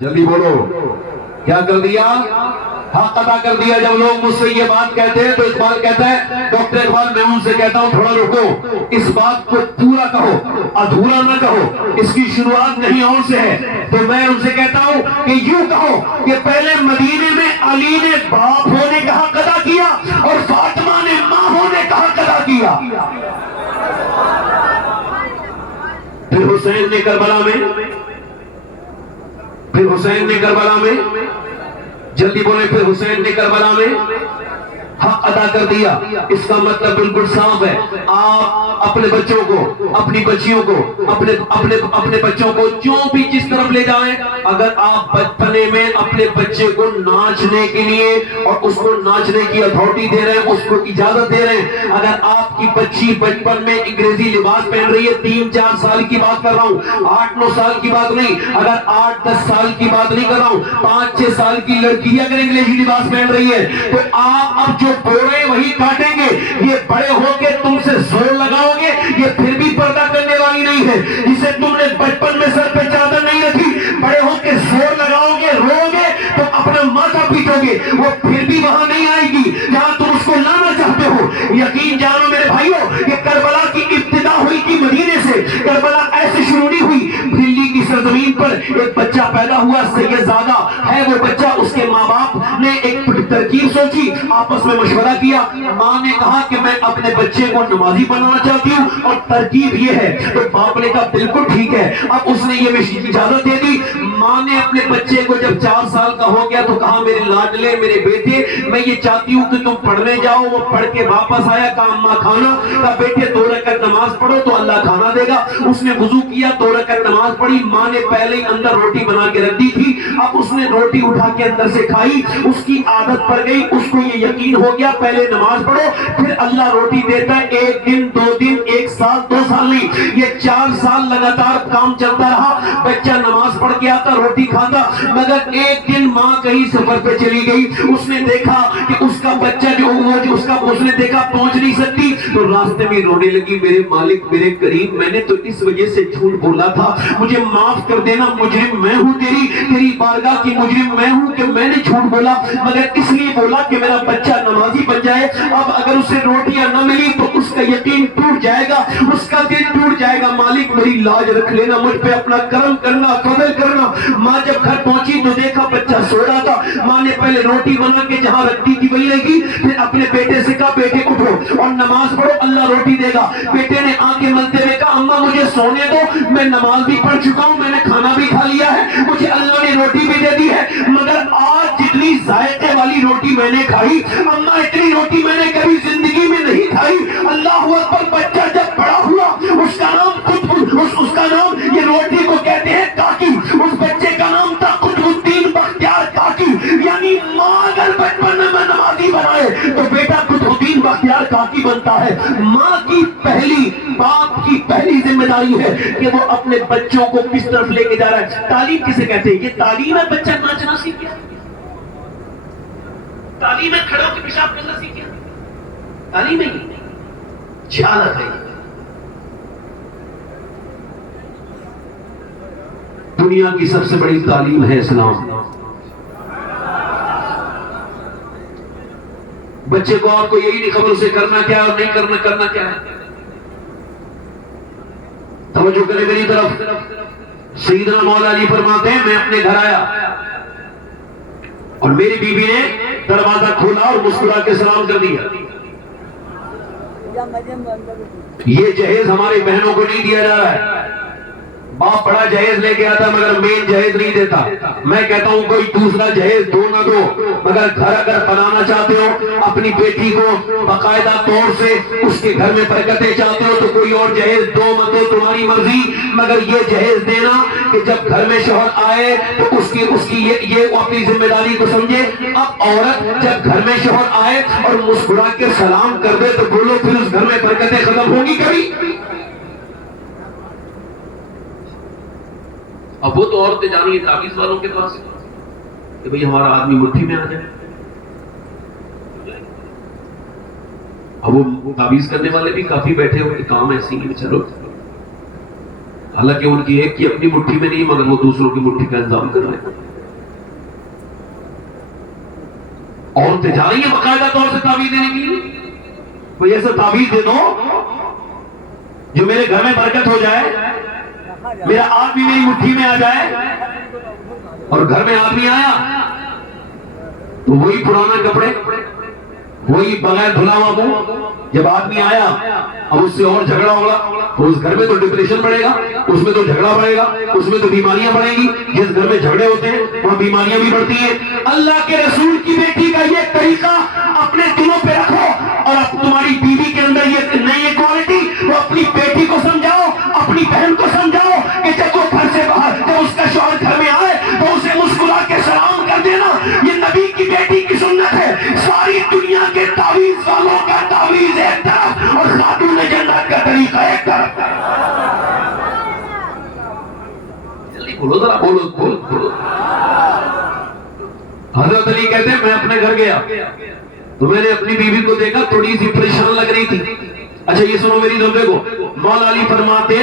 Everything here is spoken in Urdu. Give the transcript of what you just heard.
جلدی بولو، کیا کر دیا؟ حق ادا کر دیا۔ جب لوگ مجھ سے یہ بات کہتے ہیں تو اقبال کہتا ہے، ڈاکٹر اقبال میں ان سے کہتا ہوں تھوڑا رکو، اس بات کو پورا کہو، ادھورا نہ کہو، اس کی شروعات کہیں اور سے ہے۔ تو میں ان سے کہتا ہوں کہ یوں کہو کہ پہلے مدینے میں علی نے باپ ہونے کا حق ادا کیا اور فاطمہ نے ماں ہونے کا حق ادا کیا۔ پھر حسین نے کربلا میں جلدی بولے، پھر حسین نے کربلا میں حق ادا کر دیا۔ اس کا مطلب بالکل صاف ہے، آپ اپنے بچوں کو، اپنی بچیوں کو، اپنے بچوں کو جو بھی جس طرف لے جائیں، اگر آپ بچپنے میں اپنے بچے کو ناچنے کے لیے اور اس کو ناچنے کی اتھارٹی دے رہے ہیں، اس کو اجازت دے رہے ہیں، اگر آپ کی بچی بچپن میں انگریزی لباس پہن رہی ہے، 3-4 سال کی بات کر رہا ہوں، 8-9 سال کی بات نہیں، اگر 8-10 سال کی بات نہیں کر رہا ہوں، 5-6 سال کی لڑکی اگر انگریزی لباس پہن رہی ہے، تو آپ اب جو بورے وہی کاٹیں گے۔ یہ بڑے ہو کے تم سے زور لگاؤ گے، یہ پھر بھی پردہ کرنے والی نہیں ہے۔ جسے تم نے بچپن میں سر پہ چادر نہیں رکھی، بڑے ہو کے زور لگاؤ گے، رو گے تو اپنا ماتھا پیٹو گے، وہ پھر بھی وہاں نہیں آئے گی جہاں تم اس کو لانا چاہتے ہو۔ یقین جانو میرے بھائیو، یہ کربلا کی ابتدا ہوئی تھی مدینے سے۔ کربلا ایسے شروع نہیں ہوئی، دلی کی سرزمین پر ایک بچہ پیدا ہوا، سید زادہ ہے وہ بچہ۔ اس کے ماں باپ نے ایک ترکیب سوچی، آپس میں مشورہ کیا۔ ماں نے کہا کہ میں اپنے بچے کو نمازی بنانا چاہتی ہوں اور ترکیب یہ ہے، تو باپ نے کہا بالکل ٹھیک ہے۔ اب اس نے یہ اجازت دے دی۔ ماں نے اپنے بچے کو جب 4 سال کا ہو گیا تو کہا میرے لاڈلے، میرے بیٹے، میں یہ چاہتی ہوں کہ تم پڑھنے جاؤ۔ وہ پڑھ کے واپس آیا، کہا اماں کھانا، کہا بیٹے 2 رکعت نماز پڑھو تو اللہ کھانا دے گا۔ اس نے وضو کیا، 2 رکعت نماز پڑھی۔ ماں نے پہلے ہی اندر روٹی بنا کے رکھ دی تھی، اب اس نے روٹی اٹھا کے اندر سے کھائی، اس کی عادت پڑ گئی، اس کو یہ یقین ہو گیا پہلے نماز پڑھو پھر اللہ روٹی دیتا ہے۔ 1 دن 2 دن 1 سال 2 سال نہیں، یہ 4 سال لگاتار کام چلتا رہا۔ بچہ نماز پڑھ کے آتا، روٹی کھاتا، مگر ایک دن ماں کہیں سفر پہ چلی گئی، اس نے دیکھا کہ اس کا بچہ اس نے دیکھا پہنچ نہیں سکتی، تو راستے میں رونے لگی، میرے مالک، میرے کریم، میں نے تو اس وجہ سے جھوٹ بولا تھا، مجھے معاف کر دینا، مجرم میں ہوں، تیری بارگاہ کی مجرم میں ہوں کہ میں نے جھوٹ بولا، مگر اس لیے بولا کہ میرا بچہ نمازی بن جائے۔ اب اگر اسے روٹیاں نہ ملی تو اس کا یقین ٹوٹ جائے گا، اس کا دل ٹوٹ جائے گا، مالک میری لاج رکھ لینا، مجھ پہ اپنا کرم کرنا، فضل کرنا۔ ماں جب گھر پہنچی تو دیکھا بچہ سو رہا تھا۔ ماں نے پہلے روٹی بنا کے جہاں رکھتی تھی وہی رکھی، پھر اپنے بیٹے سے کہا بیٹے اٹھو اور نماز پڑھو، اللہ روٹی دے گا۔ بیٹے نے آنکھیں ملتے ہوئے کہا اماں مجھے سونے دو، میں نماز بھی پڑھ چکا ہوں، میں نے کھانا بھی کھا لیا ہے، مجھے اللہ نے روٹی بھی دے دی ہے، مگر آج جتنی ذائقے والی روٹی میں نے کھائی، اماں اتنی روٹی میں نے کبھی زندگی میں نہیں کھائی۔ اللہ اکبر، بچہ جب بڑا ہوا، اس کا نام اس کا نام یہ روٹی کو کہتے ہیں کاکی، اس بچے کا نام تھا قطب الدین بختیار کاکی، یعنی ماں اگر بچپن میں نمازی بنائے تو بیٹا قطب الدین بختیار کاکی بنتا ہے۔ ماں کی پہلی، باپ کی پہلی ذمہ داری ہے کہ وہ اپنے بچوں کو کس طرف لے کے جا رہا ہے۔ تعلیم کسے کہتے ہیں؟ یہ تعلیم ہے بچہ ناچنا سیکھ گیا، تعلیم ہے کھڑے ہو کے پیشاب کرنا سیکھ گیا، تعلیم ہے یہ جہالت ہے۔ دنیا کی سب سے بڑی تعلیم ہے اسلام۔ بچے کو آپ کو یہی نہیں خبر اسے کرنا کیا اور نہیں کرنا کیا ہے۔ توجہ کرے میری طرف، سیدنا مولا علی فرماتے ہیں میں اپنے گھر آیا اور میری بیوی نے دروازہ کھولا اور مسکرا کے سلام کر دیا۔ یہ جہیز ہماری بہنوں کو نہیں دیا جا رہا ہے، باپ بڑا جہیز لے کے آتا مگر مین جہیز نہیں دیتا۔ میں کہتا ہوں کوئی دوسرا جہیز دو نہ دو، مگر گھر اگر بنانا چاہتے ہو، اپنی بیٹی کو باقاعدہ طور سے اس کے گھر میں برکتیں چاہتے ہو تو کوئی اور جہیز دو مت دو، تمہاری مرضی، مگر یہ جہیز دینا کہ جب گھر میں شوہر آئے تو اس کی یہ اپنی ذمہ داری کو سمجھے۔ اب عورت جب گھر میں شوہر آئے اور مسکرا کے سلام کر دے تو بولو پھر اس گھر میں برکتیں ختم ہوگی کبھی؟ اب وہ تو عورتیں جانی ہے تعویذ والوں کے پاس کہ بھئی ہمارا آدمی مٹھی میں آ جائے، اب وہ تعویذ کرنے والے بھی کافی بیٹھے ہوئے، کام ایسی ہے چلو حالانکہ ان کی ایک کی اپنی مٹھی میں نہیں، مگر وہ دوسروں کی مٹھی کا انتظام کر رہے ہیں. عورتیں جا رہی ہیں باقاعدہ طور سے تعویذ دینے کے لیے. کوئی ایسا تعویذ دے دو جو میرے گھر میں برکت ہو جائے، میرا آدمی میری مٹھی میں آ جائے، اور گھر میں آدمی آیا تو وہی پرانا کپڑے، وہی بغیر دھلا ہوا منہ. جب آدمی آیا اب اس سے اور جھگڑا ہوگا تو اس گھر میں تو ڈپریشن بڑھے گا، اس میں تو جھگڑا بڑھے گا، اس میں تو بیماریاں بڑھیں گی. جس گھر میں جھگڑے ہوتے ہیں وہاں بیماریاں بھی بڑھتی ہیں. اللہ کے رسول کی بیٹی کا یہ طریقہ اپنے دلوں پہ رکھو، اور اب تمہاری بیوی کے اندر یہ نئی کوالٹی، وہ اپنی بیٹی کو سمجھاؤ، اپنی بہن کو سمجھاؤ کہ جب وہ گھر سے باہر، جب اس کا شوہر گھر میں آئے تو اسے مسکرا کے سلام کر دینا. یہ نبی کی بیٹی کی سنت ہے. ساری دنیا کے تعویذ والوں کا تعویذ ایک طرف اور خاتون جنت کا طریقہ ایک طرف. جلدی بولو ذرا، بولو بولو بولو. حضرت علی کہتے ہیں میں اپنے گھر گیا تو میں نے اپنی بیوی کو دیکھا، تھوڑی سی پریشان لگ رہی تھی. اچھا یہ سنو میری نمبے کو، مولا علی فرماتے